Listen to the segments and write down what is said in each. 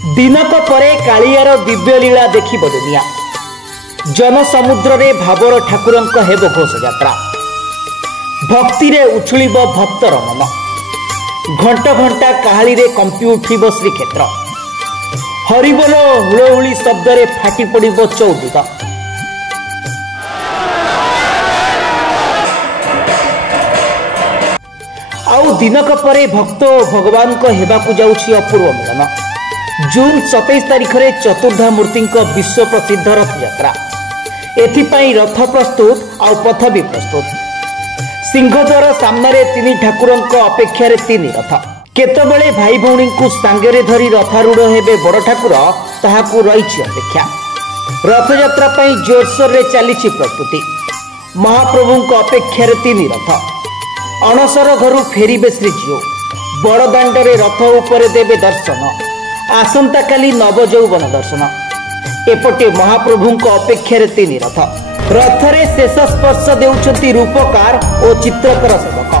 दिनक परे कालियार दिव्य लीला देखिब दुनिया। जनसमुद्र रे भावर ठाकुरंक हेब घोष यात्रा। भक्ति रे उछुलिब भक्तर मन। घंट घंटा काहाली रे कंपी उठिब श्रीक्षेत्र। हरिबोल हुलहुली शब्द रे फाटी पड़िब चौदिग। आउ दिनक परे भक्त भगवान को हेबाकु जाउछि अपूर्व मिलन। जून 27 तारिख रे चतुर्धा मूर्ति विश्व प्रसिद्ध रथ यात्रा। एथिपाई रथ प्रस्तुत आउ पथ भी प्रस्तुत। सिंहद्वार सामने तीन ठाकुरंक अपेक्षा तीन रथ। केतबेले भाई भौणी को सांगरे धरी रथारूढ़ हेबे बड़ ठाकुर ताहाकु रहिछि अपेक्षा। रथ यात्रा पई जोरसोर रे चलीछि प्रस्तुति। महाप्रभुंक अपेक्षा तीन रथ। अणसर घरु फेरिबे श्रीजीउ। बड़ दांडरे रथ उपरे देबे दर्शन। आसंता काली नवजौवन दर्शन। एपटे महाप्रभुंक अपेक्षा तीन रथ। रथरे शेष स्पर्श देउछंती रूपकार और चित्रकर सेवक।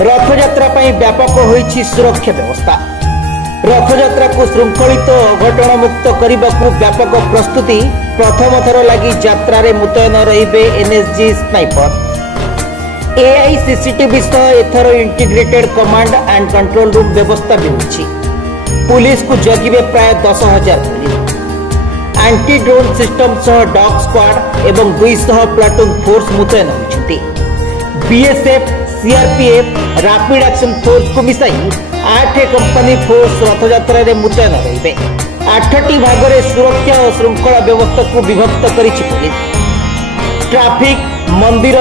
रथ यात्रा पई व्यापक होईछि सुरक्षा व्यवस्था। रथ यात्रा को श्रृंखलित अघटन मुक्त करने व्यापक प्रस्तुति। प्रथम थर लगी यात्रा रे मुतयन रहिबे एनएसजी स्नाइपर। एआई सीसीटीवी सह एथर integrated command and control room व्यवस्था भी होछि। पुलिस को जगिबे प्राय 10,000 पुलिस। एंटी ड्रोन सिस्टम सह डॉग स्क्वाड एवं 200 प्लाटून फोर्स मुतयन होइछंती। BSF, CRPF, rapid action force को मिसाई 8 कंपनी फोर्स रथ यात्रा रे मुतयन रहिबे। 8टी भाग रे सुरक्षा और श्रृंखला व्यवस्था को विभक्त करिछि पुलिस। ट्रैफिक, मंदिर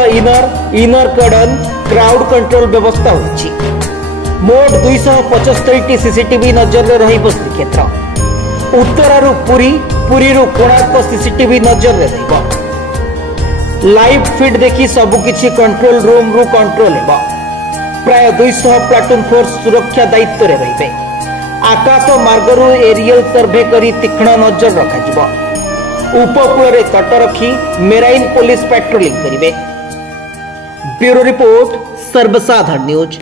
इनर कर्डन, क्राउड कंट्रोल व्यवस्था होइछि। मोट 275 सीसीटीवी नजर रे रहिबो श्रीक्षेत्र। उत्तररु पुरीरु कोणार्क सीसीटीवी नजर रे रहिबो। लाइव फीड देखि सब किछि कंट्रोल रूम रु कंट्रोल हेबो। प्राय 200 प्लाटून फोर्स सुरक्षा दायित्व रे रहिबे। आकाश मार्गरु एरियल सर्वे करी तीक्ष्ण नजर रखाजिबो। उपकूल रे तट रखी मेराइन पुलिस पेट्रोलिंग करिवे। ब्यूरो रिपोर्ट सर्वसाधारण न्यूज।